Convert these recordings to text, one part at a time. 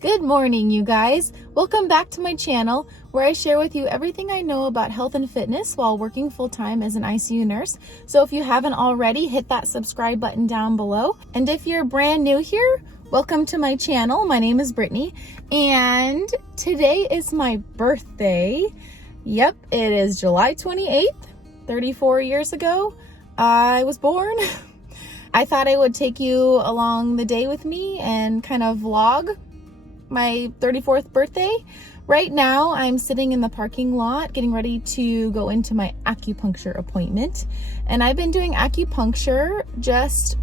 Good morning, you guys. Welcome back to my channel where I share with you everything I know about health and fitness while working full-time as an ICU nurse. So if you haven't already, hit that subscribe button down below. And if you're brand new here, welcome to my channel. My name is Brittany and today is my birthday. Yep, it is July 28th, 34 years ago. I was born. I thought I would take you along the day with me and kind of vlog my 34th birthday. Right now, I'm sitting in the parking lot getting ready to go into my acupuncture appointment. And I've been doing acupuncture this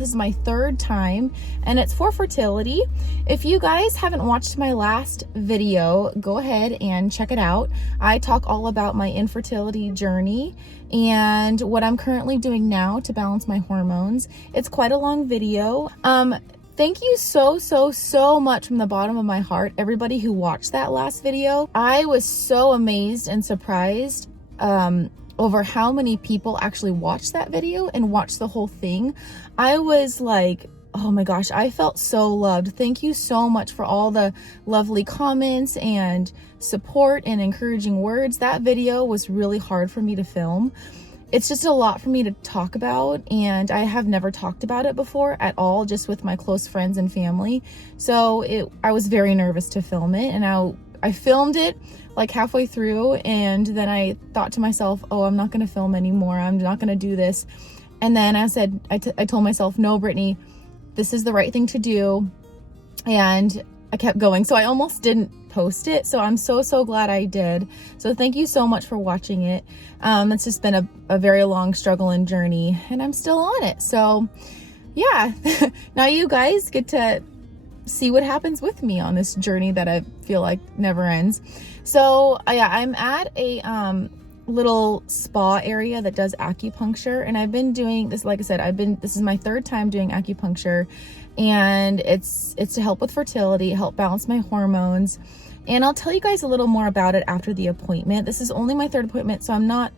is my third time, and it's for fertility. If you guys haven't watched my last video, go ahead and check it out. I talk all about my infertility journey and what I'm currently doing now to balance my hormones. It's quite a long video. Thank you so much from the bottom of my heart, everybody who watched that last video. I was so amazed and surprised over how many people actually watched that video and watched the whole thing. I was like, oh my gosh, I felt so loved. Thank you so much for all the lovely comments and support and encouraging words. That video was really hard for me to film. It's just a lot for me to talk about, and I have never talked about it before at all, just with my close friends and family. So I was very nervous to film it, and I filmed it like halfway through, and then I thought to myself, oh, I'm not going to film anymore. I'm not going to do this. And then I told myself, no, Brittany, this is the right thing to do. And I kept going. So I almost didn't post it. So I'm so glad I did. So thank you so much for watching it. It's just been a very long struggle and journey, and I'm still on it. So yeah, now you guys get to see what happens with me on this journey that I feel like never ends. So yeah, I'm at a little spa area that does acupuncture, and I've been doing this, like I said, this is my third time doing acupuncture, and it's to help with fertility, help balance my hormones. And I'll tell you guys a little more about it after the appointment. This is only my third appointment, so I'm not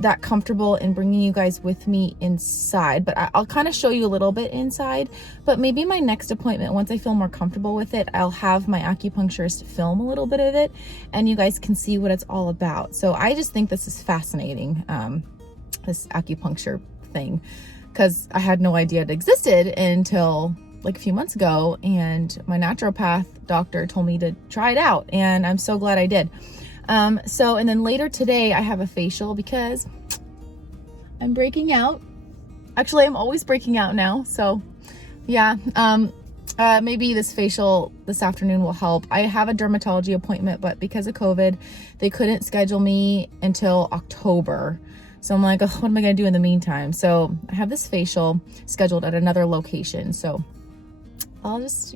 that comfortable in bringing you guys with me inside, but I'll kind of show you a little bit inside. But maybe my next appointment, once I feel more comfortable with it, I'll have my acupuncturist film a little bit of it and you guys can see what it's all about. So I just think this is fascinating, this acupuncture thing, because I had no idea it existed until like a few months ago, and my naturopath doctor told me to try it out, and I'm so glad I did. And then later today I have a facial because I'm breaking out. Actually, I'm always breaking out now. So yeah, maybe this facial this afternoon will help. I have a dermatology appointment, but because of COVID, they couldn't schedule me until October. So I'm like, oh, what am I going to do in the meantime? So I have this facial scheduled at another location. So I'll just,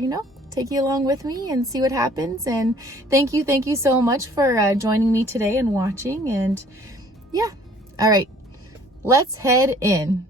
take you along with me and see what happens. And thank you so much for joining me today and watching. And yeah, all right, let's head in.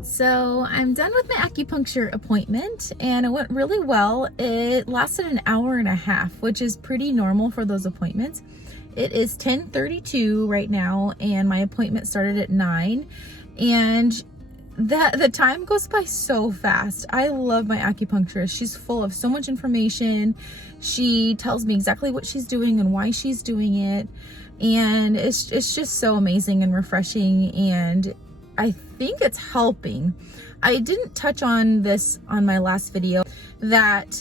So I'm done with my acupuncture appointment, and it went really well. It lasted an hour and a half, which is pretty normal for those appointments. It is 10:32 right now, and my appointment started at 9, and the time goes by so fast. I love my acupuncturist. She's full of so much information. She tells me exactly what she's doing and why she's doing it, and it's just so amazing and refreshing, and I think it's helping. I didn't touch on this on my last video, that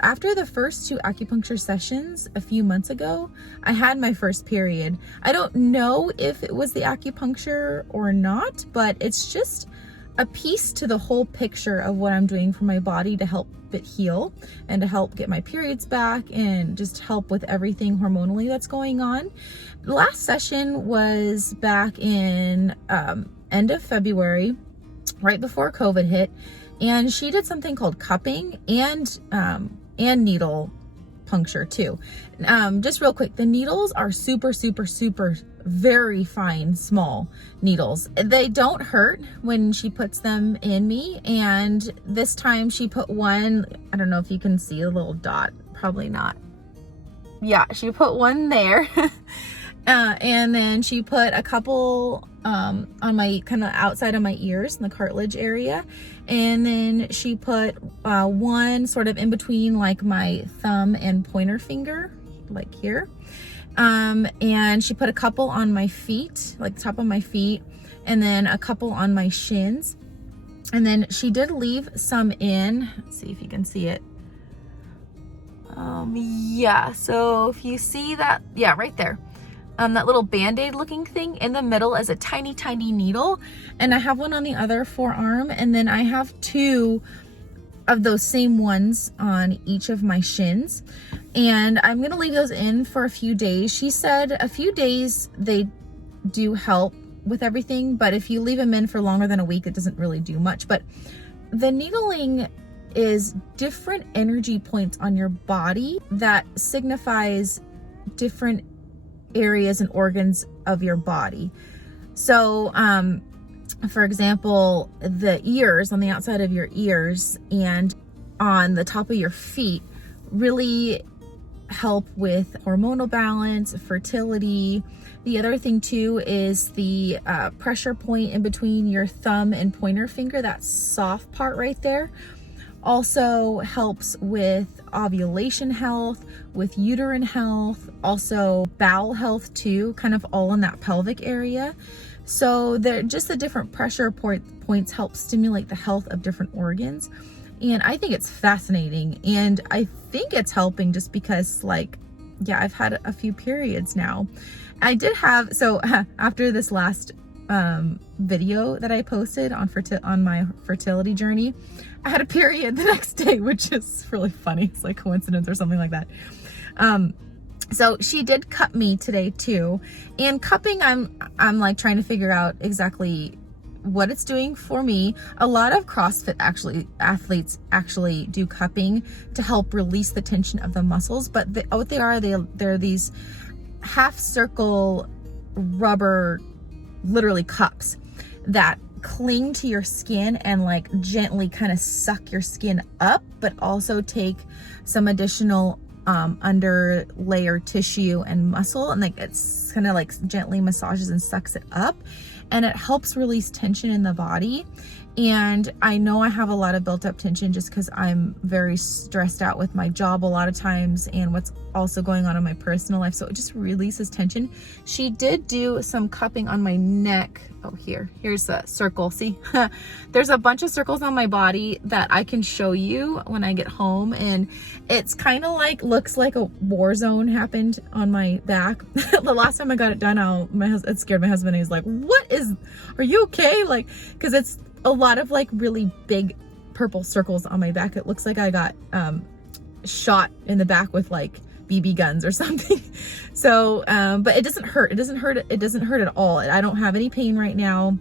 after the first 2 acupuncture sessions a few months ago, I had my first period. I don't know if it was the acupuncture or not, but it's just a piece to the whole picture of what I'm doing for my body to help it heal and to help get my periods back and just help with everything hormonally that's going on. The last session was back in end of February, right before COVID hit, and she did something called cupping and needle Acupuncture too. Just real quick, the needles are super, super, super, very fine, small needles. They don't hurt when she puts them in me. And this time she put one, I don't know if you can see a little dot, probably not. Yeah, she put one there. And then she put a couple on my kind of outside of my ears in the cartilage area. And then she put one sort of in between like my thumb and pointer finger, like here. And she put a couple on my feet, like the top of my feet, and then a couple on my shins. And then she did leave some in. Let's see if you can see it. Yeah, so if you see that, yeah, right there. That little Band-Aid looking thing in the middle is a tiny, tiny needle. And I have one on the other forearm. And then I have two of those same ones on each of my shins. And I'm going to leave those in for a few days. She said a few days they do help with everything. But if you leave them in for longer than a week, it doesn't really do much. But the needling is different energy points on your body that signifies different areas and organs of your body. So for example, the ears, on the outside of your ears and on the top of your feet really help with hormonal balance, fertility. The other thing too is the pressure point in between your thumb and pointer finger, that soft part right there, also helps with ovulation health, with uterine health, also bowel health too, kind of all in that pelvic area. So they're just the different pressure points help stimulate the health of different organs. And I think it's fascinating. And I think it's helping just because, like, yeah, I've had a few periods now. I did have, so after this last video that I posted on my fertility journey, I had a period the next day, which is really funny. It's like coincidence or something like that. So she did cup me today too. And cupping, I'm like trying to figure out exactly what it's doing for me. A lot of CrossFit athletes actually do cupping to help release the tension of the muscles. But what they are, they're these half circle rubber, literally cups that cling to your skin and like gently kind of suck your skin up, but also take some additional under layer tissue and muscle, and like it's kind of like gently massages and sucks it up, and it helps release tension in the body. And I know I have a lot of built up tension just because I'm very stressed out with my job a lot of times and what's also going on in my personal life. So it just releases tension. She did do some cupping on my neck. Oh, here's a circle. See, there's a bunch of circles on my body that I can show you when I get home. And it's kind of like, looks like a war zone happened on my back. The last time I got it done, it scared my husband. He's like, are you okay? Like, cause it's a lot of like really big purple circles on my back. It looks like I got shot in the back with like BB guns or something. So, but it doesn't hurt. It doesn't hurt at all. I don't have any pain right now.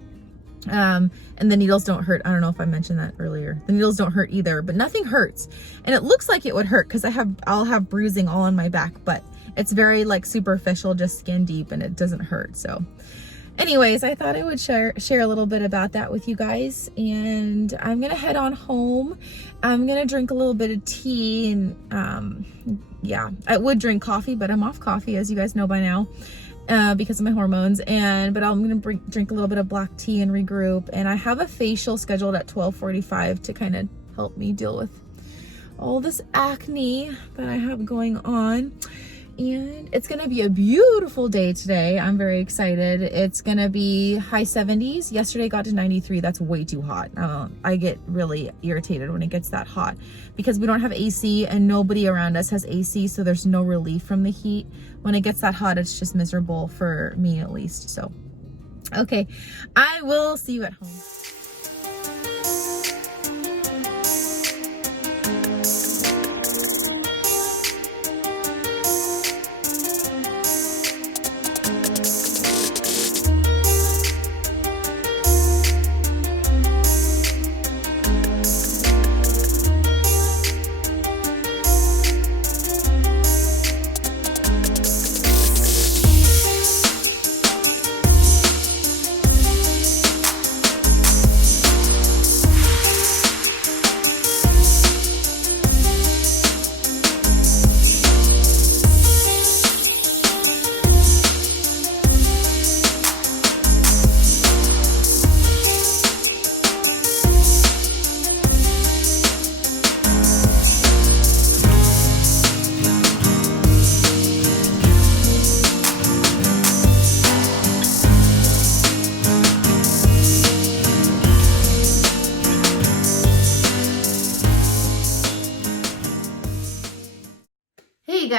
And the needles don't hurt. I don't know if I mentioned that earlier. The needles don't hurt either, but nothing hurts. And it looks like it would hurt because I'll have bruising all on my back, but it's very like superficial, just skin deep, and it doesn't hurt. So anyways, I thought I would share a little bit about that with you guys. And I'm going to head on home. I'm going to drink a little bit of tea. And yeah, I would drink coffee, but I'm off coffee, as you guys know by now, because of my hormones. But I'm going to drink a little bit of black tea and regroup. And I have a facial scheduled at 12:45 to kind of help me deal with all this acne that I have going on. And it's going to be a beautiful day today. I'm very excited. It's going to be high 70s. Yesterday got to 93. That's way too hot. I get really irritated when it gets that hot because we don't have AC and nobody around us has AC. So there's no relief from the heat. When it gets that hot, it's just miserable for me at least. So, okay. I will see you at home.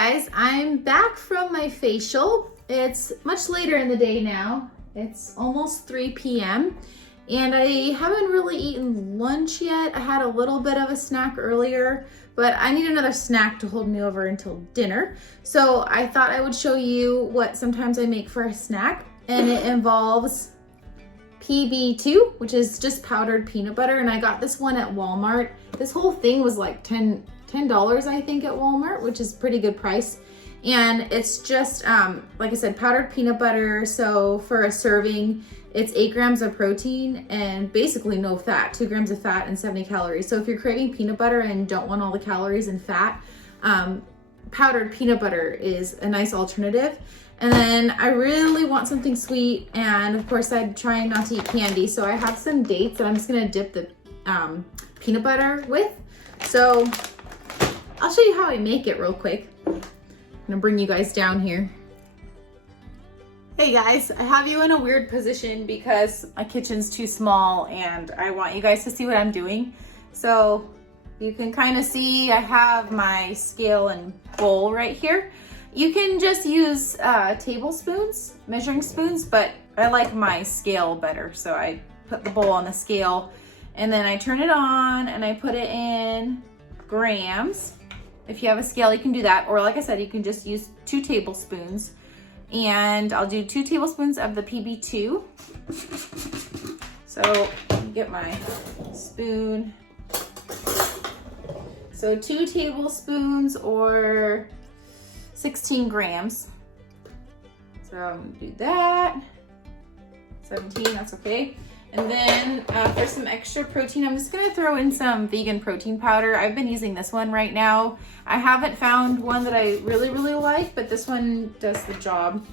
guys, I'm back from my facial. It's much later in the day now. It's almost 3 p.m. and I haven't really eaten lunch yet. I had a little bit of a snack earlier, but I need another snack to hold me over until dinner. So I thought I would show you what sometimes I make for a snack, and it involves PB2, which is just powdered peanut butter, and I got this one at Walmart. This whole thing was like $10 I think at Walmart, which is pretty good price. And it's just, like I said, powdered peanut butter. So for a serving, it's 8 grams of protein and basically no fat, 2 grams of fat and 70 calories. So if you're craving peanut butter and don't want all the calories and fat, powdered peanut butter is a nice alternative. And then I really want something sweet, and of course I'm trying not to eat candy. So I have some dates that I'm just gonna dip the peanut butter with. So I'll show you how I make it real quick. I'm gonna bring you guys down here. Hey guys, I have you in a weird position because my kitchen's too small and I want you guys to see what I'm doing. So you can kind of see I have my scale and bowl right here. You can just use tablespoons, measuring spoons, but I like my scale better. So I put the bowl on the scale and then I turn it on and I put it in grams. If you have a scale, you can do that. Or like I said, you can just use 2 tablespoons. And I'll do 2 tablespoons of the PB2. So let me get my spoon. So 2 tablespoons or 16 grams. So I'm gonna do that. 17, that's okay. And then for some extra protein, I'm just gonna throw in some vegan protein powder. I've been using this one right now. I haven't found one that I really like, but this one does the job.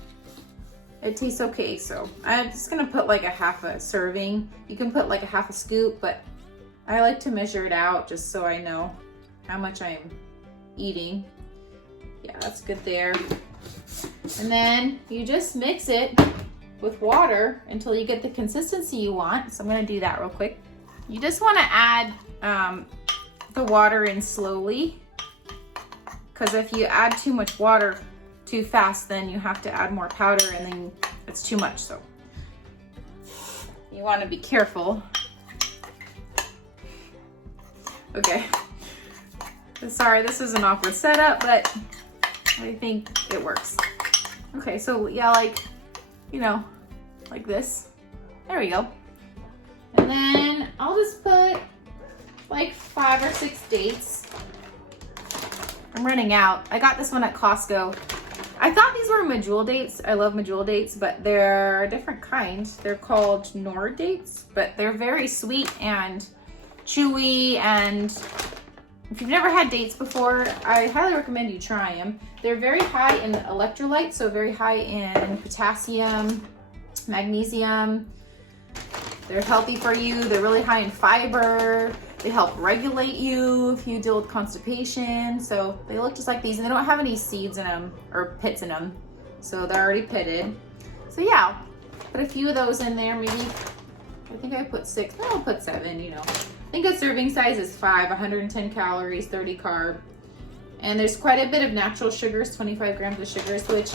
It tastes okay, so I'm just gonna put like a half a serving. You can put like a half a scoop, but I like to measure it out just so I know how much I'm eating. Yeah, that's good there. And then you just mix it with water until you get the consistency you want. So I'm gonna do that real quick. You just wanna add the water in slowly, because if you add too much water too fast, then you have to add more powder and then it's too much. So you wanna be careful. Okay. Sorry, this is an awkward setup, but I think it works. Okay, so yeah, like, you know, like this. There we go. And then I'll just put like 5 or 6 dates. I'm running out. I got this one at Costco. I thought these were medjool dates. I love medjool dates, but they're a different kind. They're called Nor dates, but they're very sweet and chewy, and if you've never had dates before, I highly recommend you try them. They're very high in electrolytes, so very high in potassium, magnesium. They're healthy for you. They're really high in fiber. They help regulate you if you deal with constipation. So they look just like these, and they don't have any seeds in them or pits in them. So they're already pitted. So yeah, put a few of those in there. Maybe, I think I put 6, I'll put 7, you know. I think a serving size is 5, 110 calories, 30 carb. And there's quite a bit of natural sugars, 25 grams of sugars, which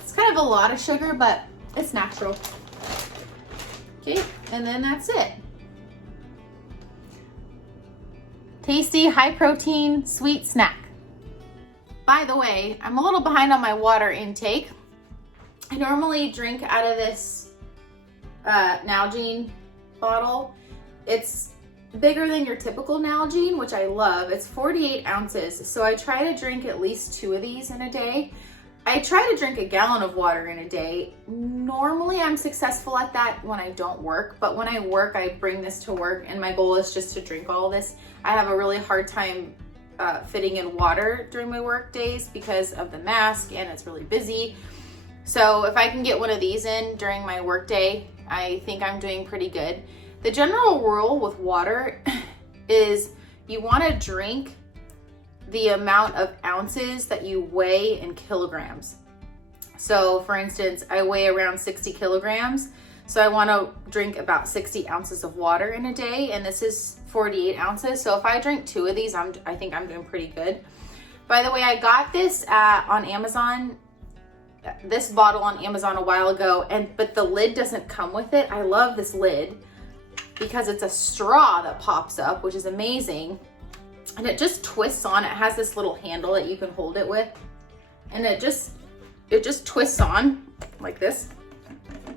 it's kind of a lot of sugar, but it's natural. Okay, and then that's it. Tasty, high protein, sweet snack. By the way, I'm a little behind on my water intake. I normally drink out of this Nalgene bottle. It's bigger than your typical Nalgene, which I love. It's 48 ounces, so I try to drink at least 2 of these in a day. I try to drink a gallon of water in a day. Normally I'm successful at that when I don't work, but when I work, I bring this to work, and my goal is just to drink all this. I have a really hard time fitting in water during my work days because of the mask, and it's really busy. So if I can get one of these in during my work day, I think I'm doing pretty good. The general rule with water is you want to drink the amount of ounces that you weigh in kilograms. So for instance, I weigh around 60 kilograms. So I want to drink about 60 ounces of water in a day, and this is 48 ounces. So if I drink 2 of these, I think I'm doing pretty good. By the way, I got this on Amazon, this bottle on Amazon a while ago, but the lid doesn't come with it. I love this lid because it's a straw that pops up, which is amazing. And it just twists on. It has this little handle that you can hold it with. And it just twists on like this.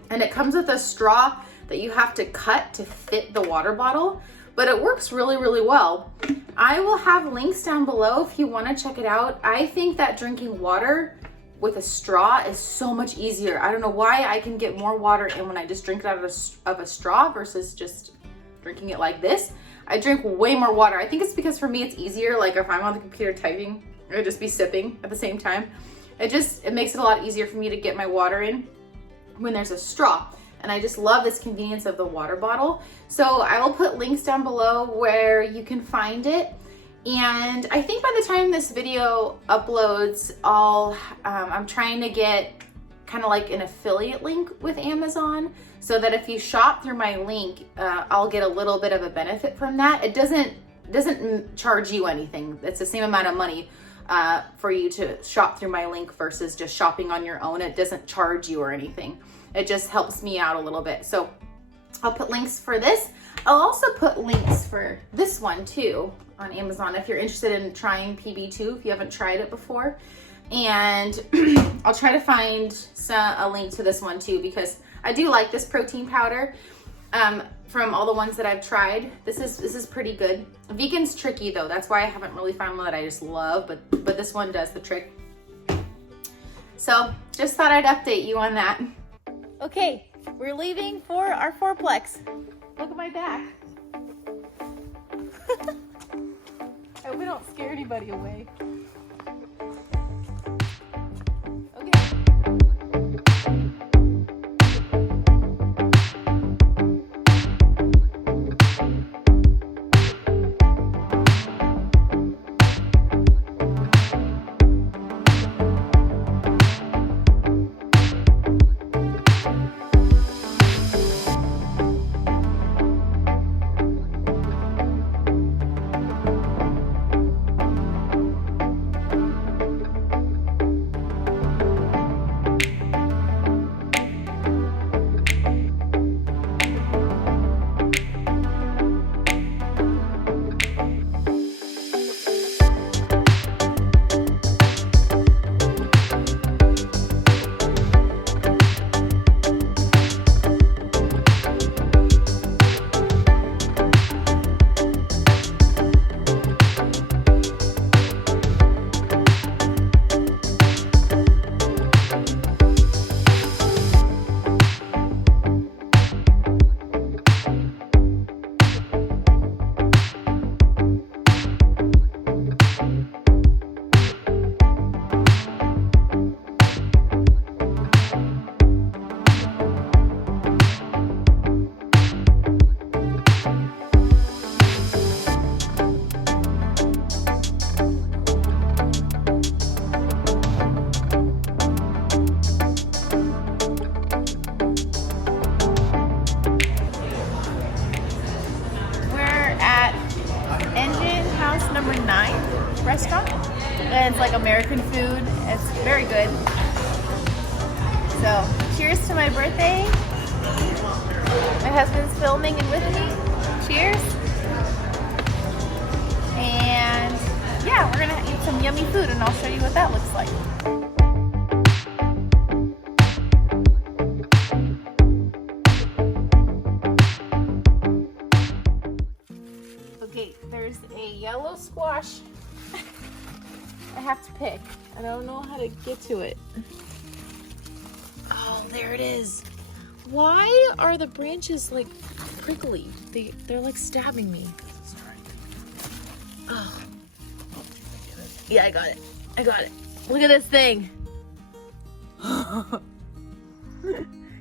And it comes with a straw that you have to cut to fit the water bottle, but it works really, really well. I will have links down below if you want to check it out. I think that drinking water with a straw is so much easier. I don't know why I can get more water in when I just drink it out of a straw versus just drinking it like this. I drink way more water. I think it's because for me it's easier. Like if I'm on the computer typing, I'd just be sipping at the same time. It makes it a lot easier for me to get my water in when there's a straw. And I just love this convenience of the water bottle. So I will put links down below where you can find it. And I think by the time this video uploads, I'm trying to get kind of like an affiliate link with Amazon so that if you shop through my link, I'll get a little bit of a benefit from that. It doesn't charge you anything. It's the same amount of money for you to shop through my link versus just shopping on your own. It doesn't charge you or anything. It just helps me out a little bit. So I'll put links for this. I'll also put links for this one too on Amazon if you're interested in trying PB2, if you haven't tried it before. And I'll try to find a link to this one too, because I do like this protein powder. From all the ones that I've tried, this is pretty good. Vegan's tricky though. That's why I haven't really found one that I just love, but this one does the trick. So just thought I'd update you on that. Okay, we're leaving for our fourplex. Look at my back. I hope we don't scare anybody away. Restaurant, and it's like American food. It's very good. So cheers to my birthday. My husband's filming and with me. Cheers. And yeah, we're gonna eat some yummy food and I'll show you what that looks like. Okay, there's a yellow squash I have to pick. I don't know how to get to it. Oh, there it is. Why are the branches like prickly? They're like stabbing me. Sorry. Oh. Yeah, I got it. I got it. Look at this thing.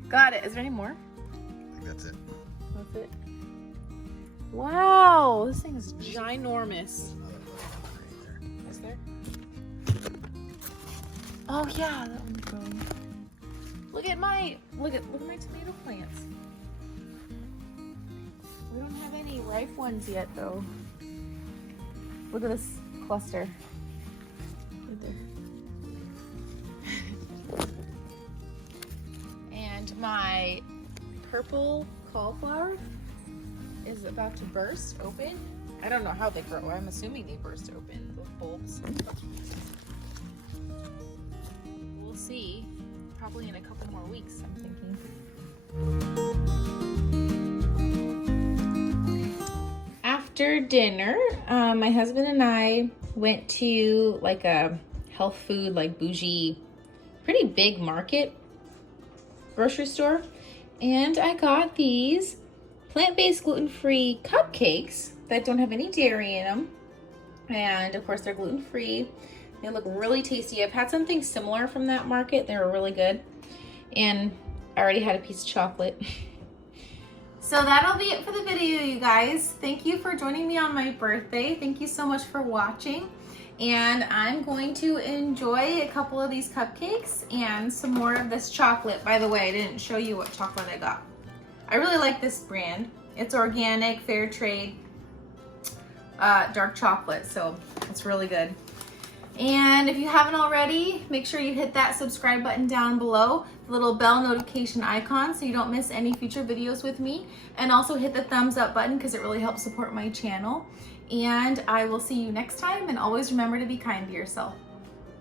Got it. Is there any more? I think that's it. That's it. Wow, this thing is ginormous. Is there? Oh yeah, that one's growing. Look at my tomato plants. We don't have any ripe ones yet though. Look at this cluster. right there. And my purple cauliflower is about to burst open. I don't know how they grow. I'm assuming they burst open with bulbs. We'll see. Probably in a couple more weeks, I'm thinking. After dinner, my husband and I went to like a health food, like bougie, pretty big market grocery store, and I got these plant-based gluten-free cupcakes that don't have any dairy in them, and of course they're gluten-free. They look really tasty. I've had something similar from that market. They were really good, and I already had a piece of chocolate. So that'll be it for the video, you guys. Thank you for joining me on my birthday. Thank you so much for watching. And I'm going to enjoy a couple of these cupcakes and some more of this chocolate. By the way, I didn't show you what chocolate I got. I really like this brand. It's organic, fair trade, dark chocolate, so it's really good. And if you haven't already, make sure you hit that subscribe button down below, the little bell notification icon so you don't miss any future videos with me. And also hit the thumbs up button because it really helps support my channel. And I will see you next time, and always remember to be kind to yourself.